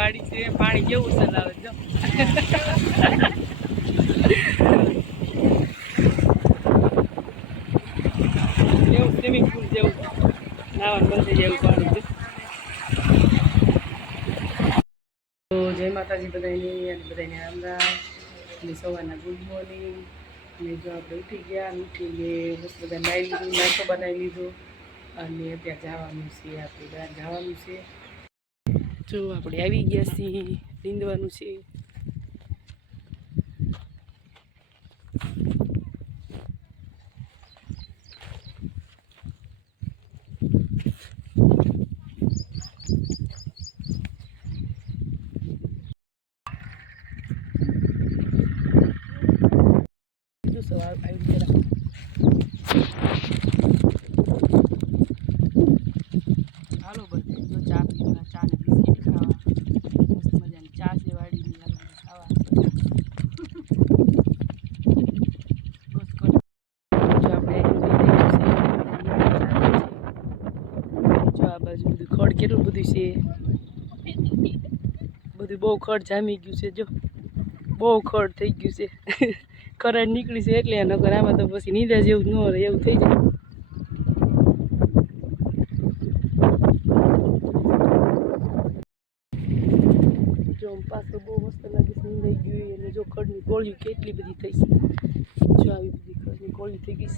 વાડી છે પાણી કેવું ચલાવે જો એવું સ્વિમિંગ પુલ જેવું નાવાનું બંધ થઈ જાય એવું પાણી છે તો જય માતાજી બધાને અને બધાને રામ રામ અને સવારના ગુડ મોર્નિંગ અને જો આપણે ઉઠી ગયા ઉઠીને બસ બધા નાહી લીધું નાસ્તો બનાવી લીધો અને અત્યારે જવાનું છે આપણે બહાર જવાનું છે જો આપણે આવી ગયા છીએ નીંદવાનું છે જો સવાર આવી ગયા હાલો બધે જો ચા પીવા ચા ને બિસ્કીટ ખાવા મસ્ત મજાની ચા છે વાડીની હાલો બધું ખાવા બસ કરો જો આપણે જો આ બાજુ બધું ખડ કેટલું બધું છે બધું બહુ ખડ જામી ગયું છે જો બહુ ખડ થઈ ગયું છે કરંટ નીકળી છે એટલે નકર આમાં તો પછી નીંદા જેવું ન રહે એવું થઈ જાય જો પાછો બહુ મસ્ત લાગે છે નીંદાઈ ગયું અને જો ખડની ગોળીઓ કેટલી બધી થઈ છે જો આવી બધી ખડની ગોળી થઈ ગઈ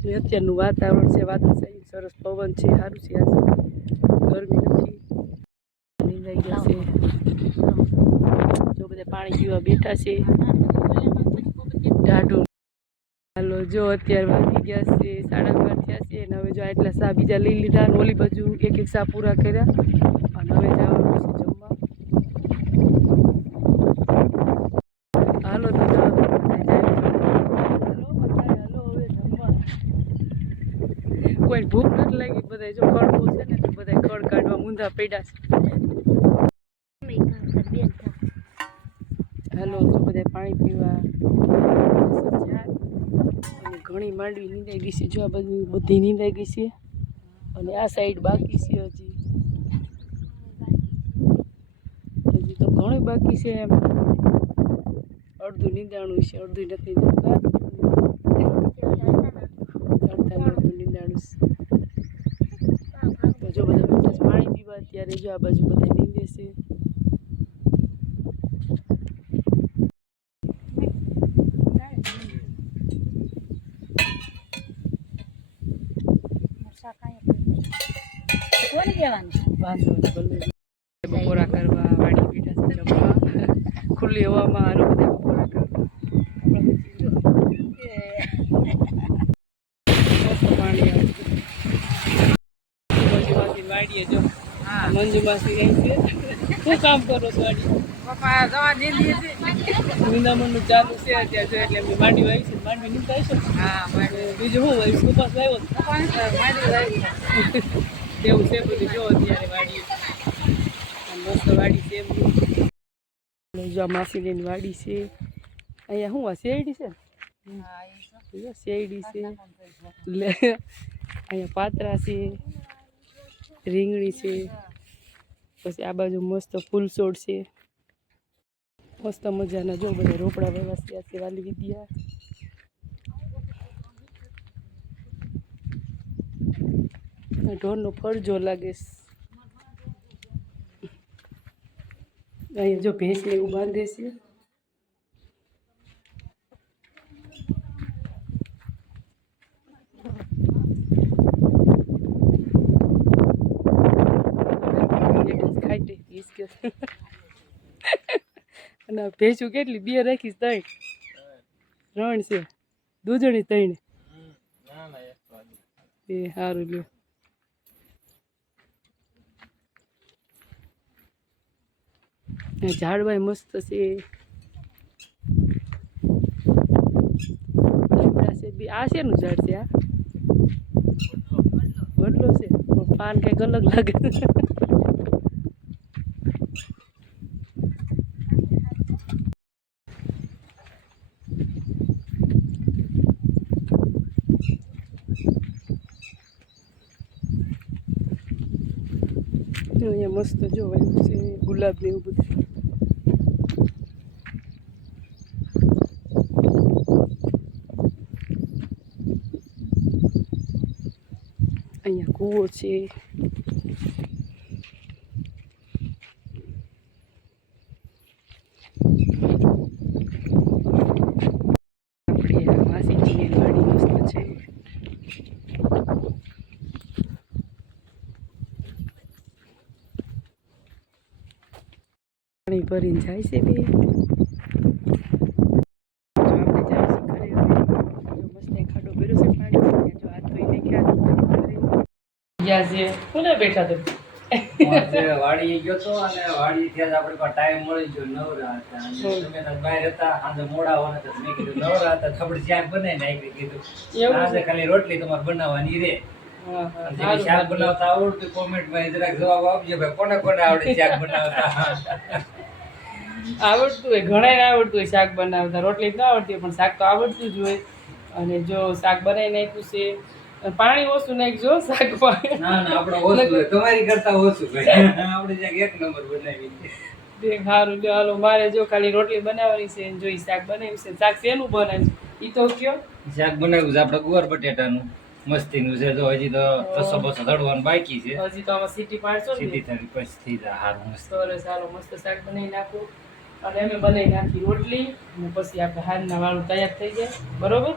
છે અત્યારનું વાતાવરણ છે વાદળછાયું સરસ પવન છે સારું છે આજે ગરમી નથી નીંદાઈ ગયા છે જો બધા પાણી પીવા બેઠા છે ટાઢું હાલો જો અત્યારે વાગી ગયા છે 12:30 થયા છે અને હવે જો આટલા સા બીજા લઈ લીધા અને ઓલી બાજુ એક સા પૂરા કર્યા અને હવે જવાનું છે જમવા હાલો તો હાલો હવે જમવા કોઈ ભૂખ નથી લાગી બધા જો ખડવું છે ને તો બધા ખડ કાઢવા મૂંધા પડ્યા છે હાલો તો બધા પાણી પીવા અને ઘણી માંડવી નીંદાઈ ગઈ છે જો આ બધું બધી નીંદાઈ ગઈ છે અને આ સાઈડ બાકી છે હજી તો ઘણી બાકી છે એમ અડધું નીંદાણું છે અડધું નથી અડધું નીંદાણું તો જો બધા પાણી પીવા અત્યારે જો આ બાજુ બધા નીંદે છે બપોરા કરવા વાડી બેઠા છે જમવા ખુલ્લી હવામાં હાલો બધા બપોરા કરવા મસ્ત પાણી આવે વાડીએ જો મંજુ માસી ગઈ છે શું કામ કરો છો વાડી પપ્પા દવા નીંદી નિંદામણનું ચાલુ છે અત્યારે જો એટલે એમની માંડવી આવી છે માંડવી નીંદાઈ છે હા બીજું શું હોય કપાસ આવ્યો માંડવી આવી એવું છે બધું જો અત્યારે વાડી મસ્ત વાડી છે જો માસીની વાડી છે અહીંયા શું આ શેરડી છે શેરડી છે અહીંયા પાતરા છે રીંગણી છે પછી આ બાજુ મસ્ત ફૂલ છોડ છે મસ્ત મજાના જો બધા રોપડા વ્યવસ્થિત છે વાલી વિદ્યા ઢોરનો ફરજો લાગે અહીંયા જો ભેંસને એવું બાંધે છે અને ભેંસું કેટલી બે રાખીશ 3 છે દૂધણી 3 એ સારું લ્યો ઝાડવાય મસ્ત છે આ શેનું ઝાડ છે આ વડલો છે પણ પાન કંઈક અલગ લાગે અહીંયા મસ્ત જોવાયું છે ગુલાબ ને એવું બધું. અહીંયા કૂવો છે. આપણે માસીજીની વાડી મસ્ત છે. પાણી ભરીને જાય છે બે. બેઠા તો વાડી ગયો તો અને વાડી થી આપણે ટાઈમ મળી ગયો નવરા હતા તમે બહાર હતા આજે મોડા હોવાના તો મેં કીધું નવરા હતા ખબર શાક બનાવી નાખી કીધું આજે ખાલી રોટલી તમારે બનાવવાની રે. શાક બનાવતા આવડતું કોમેન્ટ માં જરાક જવાબ આપજો ભાઈ કોને કોને આવડે શાક બનાવતા. આવડતું હોય ઘણા આવડતું હોય શાક બનાવતા, રોટલી ન આવડતી હોય પણ શાક તો આવડતું જ હોય. અને જો શાક બનાવી નાખ્યું છે, પાણી ઓછું નાખજો શાકમાં. ના ના આપણે ઓછું તમારી કરતા ઓછું આપણે જ્યાં એક નંબર બનાવી સારું. જો હાલો મારે જો ખાલી રોટલી બનાવવાની છે, જો શાક બનાવ્યું છે. શાક શેનું બનાવ્યું છે એ તો કયો? શાક બનાવ્યું છે આપણે ગુવાર બટેટાનું મસ્તીનું છે. જો હજી તો બસો ધડવાનું બાકી છે. હજી તો આમાં સીટી પાડશો ને સીટી થઈ પછી થઈ જાય સારું મસ્ત. સરસ. હાલો મસ્ત શાક બનાવી નાખું અને અમે બનાવી નાખી રોટલી અને પછી આપણે હારના વાળું તૈયાર થઈ જાય. બરોબર.